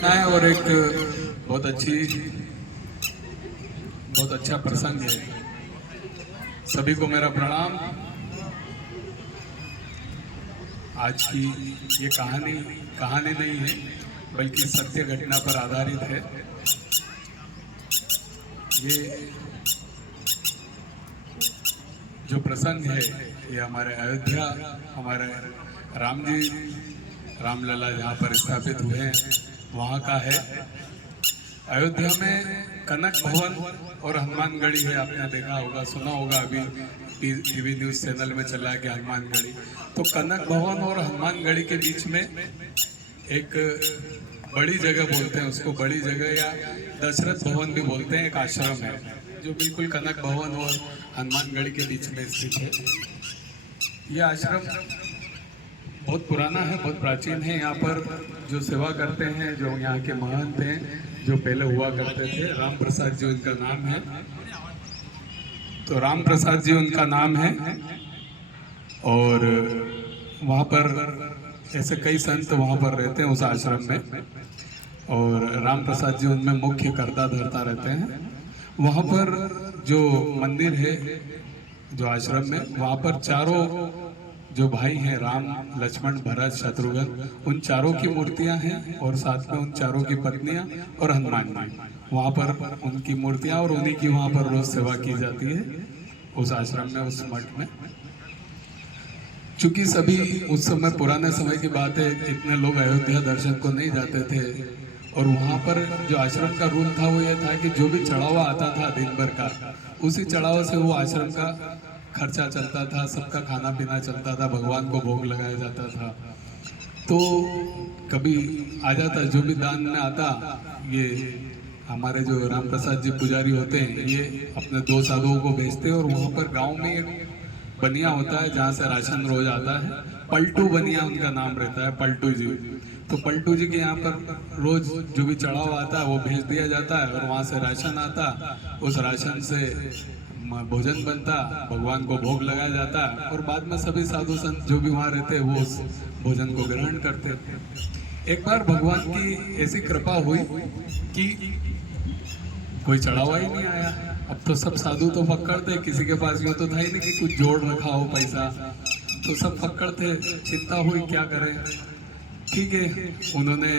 घटना है और एक बहुत अच्छा प्रसंग है। सभी को मेरा प्रणाम। आज की ये कहानी नहीं है, बल्कि सत्य घटना पर आधारित है। ये जो प्रसंग है ये हमारे अयोध्या, हमारे रामलला जहाँ पर स्थापित हुए हैं वहाँ का है। अयोध्या में कनक भवन और हनुमानगढ़ी है। आपने देखा होगा, सुना होगा, अभी टीवी न्यूज चैनल में चला कि हनुमानगढ़ी। तो कनक भवन और हनुमानगढ़ी के बीच में एक बड़ी जगह बोलते हैं उसको, बड़ी जगह या दशरथ भवन भी बोलते हैं, एक आश्रम है जो बिल्कुल कनक भवन और हनुमानगढ़ी के बीच में स्थित है। यह आश्रम बहुत पुराना है, बहुत प्राचीन है। यहाँ पर जो सेवा करते हैं, जो यहाँ के महंत हैं, जो पहले हुआ करते थे, राम प्रसाद जी उनका नाम है। तो राम प्रसाद जी उनका नाम है और वहाँ पर ऐसे कई संत वहाँ पर रहते हैं उस आश्रम में, और राम प्रसाद जी उनमें मुख्य कर्ता धर्ता रहते हैं। वहाँ पर जो मंदिर है, जो आश्रम में, वहाँ पर चारों जो भाई हैं, राम, लक्ष्मण, भरत, शत्रुघ्न, उन चारों की मूर्तियां हैं और साथ में उन चारों की पत्नियां और हनुमान जी, वहाँ पर उनकी मूर्तियां और उन्हीं की वहाँ पर रोज सेवा की जाती है उस आश्रम में, उस मठ में। चूंकि सभी उस समय, पुराने समय की बात है, इतने लोग अयोध्या दर्शन को नहीं जाते थे, और वहाँ पर जो आश्रम का रूल था वो ये था कि जो भी चढ़ावा आता था दिन भर का, उसी चढ़ावा से वो आश्रम का खर्चा चलता था, सबका खाना पीना चलता था, भगवान को भोग लगाया जाता था। तो कभी आ जाता, जो भी दान में आता, ये हमारे जो राम प्रसाद जी पुजारी होते हैं, ये अपने 2 साधुओं को भेजते, और वहाँ पर गांव में एक बनिया होता है जहाँ से राशन रोज आता है। पलटू बनिया उनका नाम रहता है, पलटू जी। तो पलटू जी के यहाँ पर रोज जो भी चढ़ावा आता है वो भेज दिया जाता है, और वहाँ से राशन आता, उस राशन से भोजन बनता, भगवान को भोग लगाया जाता, और बाद में सभी साधु संत जो भी वहाँ रहते वो उस भोजन को ग्रहण करते। एक बार भगवान की ऐसी कृपा हुई कि कोई चढ़ावा ही नहीं आया। अब तो सब साधु तो फक्कड़ थे, किसी के पास यूँ तो था ही नहीं कि कुछ जोड़ रखा हो पैसा, तो सब फक्कड़ थे। चिंता हुई क्या करें। ठीक है, उन्होंने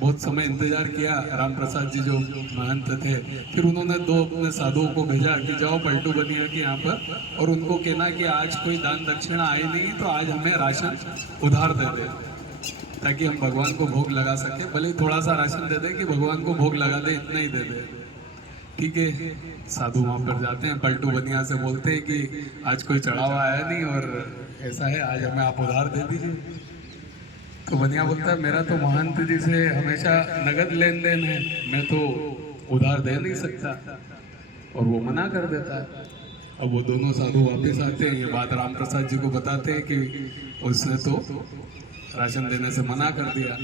बहुत समय इंतजार किया, राम प्रसाद जी जो महंत थे। फिर उन्होंने 2 अपने साधुओं को भेजा कि जाओ पलटू बनिया के यहाँ पर, और उनको कहना कि आज कोई दान दक्षिणा आई नहीं, तो आज हमें राशन उधार दे दे, ताकि हम भगवान को भोग लगा सके। भले ही थोड़ा सा राशन दे दे कि भगवान को भोग लगा दे, इतना ही दे दे। ठीक है, साधु वहाँ पर जाते हैं, पलटू बनिया से बोलते हैं कि आज कोई चढ़ावा आया नहीं और ऐसा है, आज हमें आप उधार दे दीजिए। तो बनिया बोलता है, मेरा तो महंत जी से हमेशा नगद लेन देन है, मैं तो उधार दे नहीं सकता, और वो मना कर देता है। अब वो दोनों साधु वापस आते हैं, ये बात राम प्रसाद जी को बताते हैं कि उसने तो राशन देने से मना कर दिया।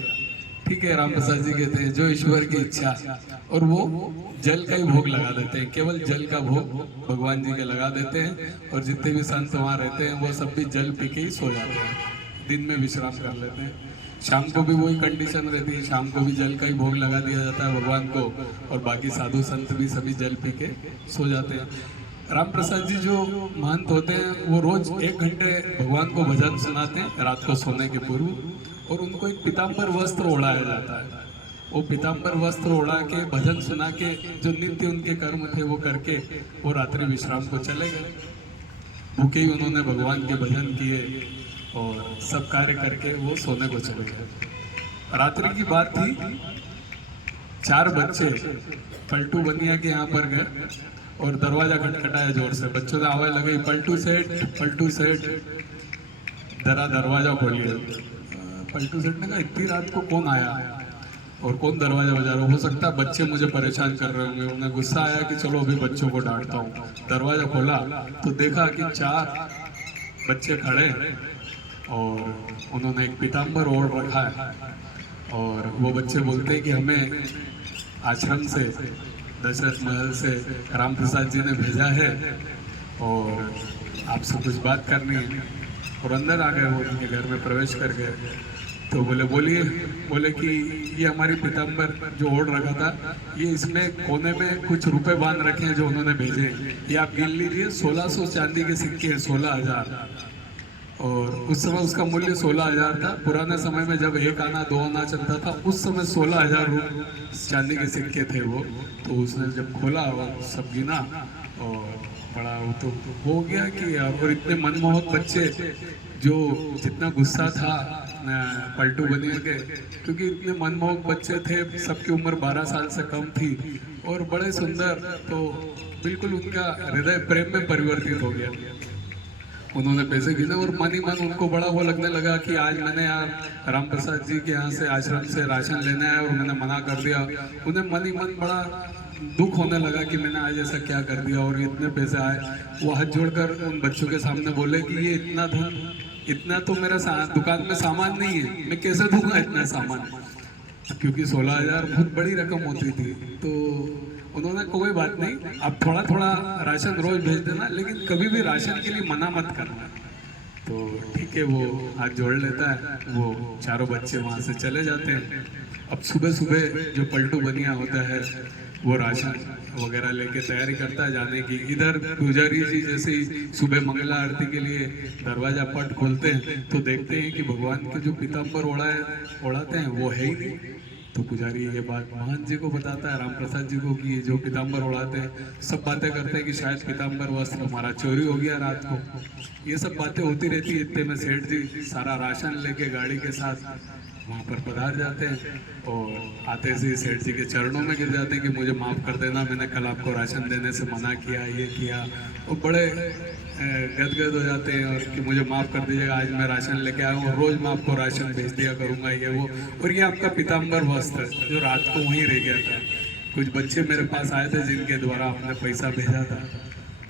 ठीक है, राम प्रसाद जी कहते हैं जो ईश्वर की इच्छा, और वो जल का ही भोग लगा देते हैं, केवल जल का भोग भगवान जी के लगा देते हैं, और जितने भी संत वहाँ रहते हैं वो सब भी जल पी के ही सो जाते हैं, दिन में विश्राम कर लेते हैं। शाम को भी वही कंडीशन रहती है, शाम को भी जल का ही भोग लगा दिया जाता है भगवान को, और बाकी साधु संत भी सभी जल पी के सो जाते हैं। राम प्रसाद जी जो महंत होते हैं वो रोज 1 घंटे भगवान को भजन सुनाते हैं रात को सोने के पूर्व, और उनको एक पीताम्बर वस्त्र ओढ़ाया जाता है। वो पीताम्बर वस्त्र ओढ़ा के, भजन सुना के, जो नित्य उनके कर्म थे वो करके वो रात्रि विश्राम को चले गए। भूखे ही उन्होंने भगवान के भजन किए और सब कार्य करके वो सोने को चले गए। रात्रि की बात थी, 4 बच्चे पलटू बनिया के यहाँ पर गए और दरवाजा खटखटाया जोर से। बच्चों ने आवाज लगाई, पलटू सेठ जरा दरवाजा खोलिए। पलटू सेठ ने कहा, इतनी रात को कौन आया और कौन दरवाजा बजा रहा? हो सकता है बच्चे मुझे परेशान कर रहे होंगे। उन्हें गुस्सा आया कि चलो अभी बच्चों को डांटता हूँ। दरवाजा खोला तो देखा कि 4 बच्चे खड़े और उन्होंने एक पीताम्बर ओढ़ रखा है, और वो बच्चे बोलते हैं कि हमें आश्रम से, दशरथ महल से राम प्रसाद जी ने भेजा है और आपसे कुछ बात करनी है। और अंदर आ गए, वो उनके घर में प्रवेश कर गए। तो बोलिए, बोले कि ये हमारी पीताम्बर जो ओढ़ रखा था, ये इसमें कोने में कुछ रुपए बांध रखे हैं जो उन्होंने भेजे, ये आप गिन लीजिए। 1600 चांदी के सिक्के हैं, 16,000। और उस समय उसका मूल्य 16,000 था। पुराने समय में जब 1 आना 2 आना चलता था, उस समय 16,000 चांदी के सिक्के थे वो। तो उसने जब खोला और सब गिना, और बड़ा वो तो हो गया कि और इतने मनमोहक बच्चे, जो जितना गुस्सा था पलटू बनिया के, क्योंकि इतने मनमोहक बच्चे थे, सबकी उम्र 12 साल से कम थी और बड़े सुंदर, तो बिल्कुल उनका हृदय प्रेम में परिवर्तित हो गया। उन्होंने पैसे गिने और मन ही मन उनको बड़ा वो लगने लगा कि आज मैंने यार राम प्रसाद जी के यहाँ से आश्रम से राशन लेने आया और मैंने मना कर दिया। उन्हें मन ही मन बड़ा दुख होने लगा कि मैंने आज ऐसा क्या कर दिया और इतने पैसे आए। वो हाथ जोड़कर उन बच्चों के सामने बोले कि ये इतना धन, इतना तो मेरा दुकान में सामान नहीं है, मैं कैसे दूंगा इतना सामान, क्योंकि 16,000 बहुत बड़ी रकम होती थी। तो उन्होंने कोई बात नहीं, आप थोड़ा थोड़ा राशन रोज भेज देना, लेकिन कभी भी राशन के लिए मना मत करना। तो ठीक है, वो हाथ जोड़ लेता है। वो चारों बच्चे वहाँ से चले जाते हैं। अब सुबह सुबह जो पलटू बनिया होता है, वो राशन वगैरह लेके तैयारी करता है जाने की। इधर पुजारी जी जैसे ही सुबह मंगला आरती के लिए दरवाजा पट खोलते हैं, तो देखते हैं कि भगवान के जो पीताम्बर ओढ़ाते हैं वो है ही नहीं। तो पुजारी ये बात महंत जी को बताता है, राम प्रसाद जी को, कि जो पीताम्बर उड़ाते हैं, सब बातें करते हैं कि शायद पीताम्बर वस्त्र हमारा चोरी हो गया रात को। ये सब बातें होती रहती है। इतने में सेठ जी सारा राशन लेके गाड़ी के साथ वहाँ पर पधार जाते हैं और आते से सेठ जी के चरणों में गिर जाते हैं कि मुझे माफ़ कर देना, मैंने कल आपको राशन देने से मना किया, ये किया। और बड़े गदगद हो जाते हैं और कि मुझे माफ़ कर दीजिएगा, आज मैं राशन लेके आया हूँ और रोज़ मैं आपको राशन भेज दिया करूँगा, ये वो। और ये आपका पीताम्बर वस्त्र जो रात को वहीं रह गया था। कुछ बच्चे मेरे पास आए थे जिनके द्वारा आपने पैसा भेजा था।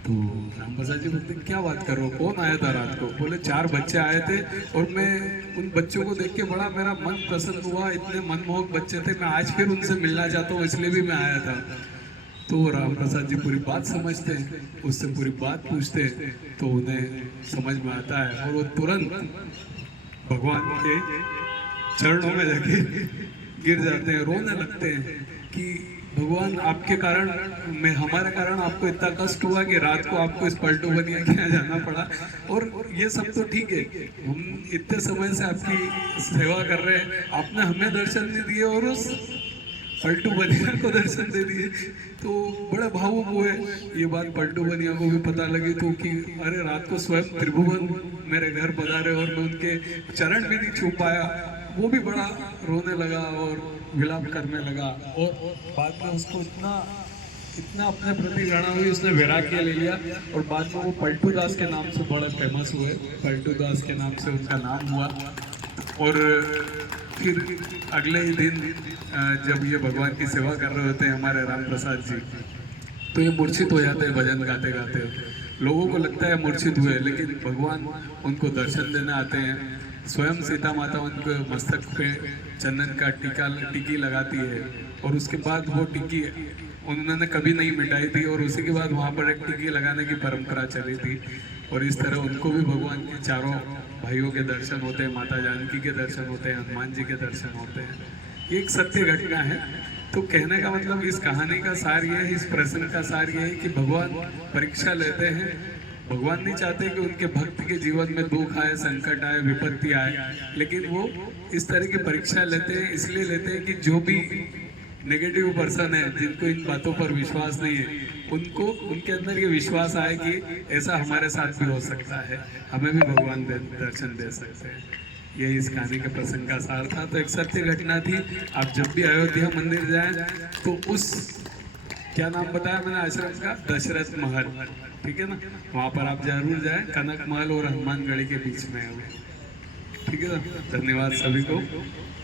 तो राम प्रसाद जी बोलते क्या बात कर रहे हो, कौन आया था रात को? बोले 4 बच्चे आए थे और मैं उन बच्चों को देख के बड़ा मेरा मन प्रसन्न हुआ, इतने मनमोहक बच्चे थे, मैं आज फिर उनसे मिलना चाहता हूँ, इसलिए भी मैं आया था। तो राम प्रसाद जी पूरी बात समझते हैं, उससे पूरी बात पूछते हैं, तो उन्हें समझ में आता है और वो तुरंत भगवान के चरणों में जाके गिर जाते हैं, रोने लगते हैं कि भगवान आपके कारण, मैं हमारे कारण आपको इतना कष्ट हुआ कि रात को आपको इस पलटू बनिया के यहाँ जाना पड़ा। और ये सब तो ठीक है, हम इतने समय से आपकी सेवा कर रहे हैं, आपने हमें दर्शन नहीं दिए और उस पलटू बनिया को दर्शन दे दिए। तो बड़े भावुक हुए। ये बात पलटू बनिया को भी पता लगी तो कि अरे रात को स्वयं त्रिभुवन मेरे घर पधारे और मैं उनके चरण भी नहीं छू पाया। वो भी बड़ा रोने लगा और विलाप करने लगा और बाद में उसको इतना अपने प्रति घृणा हुई, उसने वैराग्य ले लिया और बाद में वो पलटू दास के नाम से बड़े फेमस हुए। पलटू दास के नाम से उनका नाम हुआ। और फिर अगले ही दिन जब ये भगवान की सेवा कर रहे होते हैं हमारे राम प्रसाद जी, तो ये मूर्छित हो जाते हैं भजन गाते गाते। लोगों को लगता है मूर्छित हुए, लेकिन भगवान उनको दर्शन देने आते हैं। स्वयं सीता माता उनके मस्तक पे चंदन का टिकी लगाती है और उसके बाद वो टिकी उन्होंने कभी नहीं मिटाई थी और उसी के बाद वहाँ पर एक टिकी लगाने की परंपरा चली थी। और इस तरह उनको भी भगवान के चारों भाइयों के दर्शन होते हैं, माता जानकी के दर्शन होते हैं, हनुमान जी के दर्शन होते हैं। ये एक सत्य घटना है। तो कहने का मतलब इस कहानी का सार ये है, इस प्रसंग का सार ये है कि भगवान परीक्षा लेते हैं। भगवान नहीं चाहते कि उनके भक्त के जीवन में दुख आए, संकट आए, विपत्ति आए, लेकिन वो इस तरह की परीक्षा लेते हैं। इसलिए लेते हैं कि जो भी नेगेटिव पर्सन है, जिनको इन बातों पर विश्वास नहीं है, उनको उनके अंदर ये विश्वास आए कि ऐसा हमारे साथ भी हो सकता है, हमें भी भगवान दर्शन दे सकते हैं। यही इस कहानी के प्रसंग का सार था। तो एक सत्य घटना थी। आप जब भी अयोध्या मंदिर जाएं तो उस, क्या नाम बताया मैंने आश्रम का, दशरथ महल, ठीक है ना, वहाँ पर आप जरूर जाएं। कनक महल और हनुमानगढ़ी के बीच में है वो, ठीक है ना। धन्यवाद सभी को।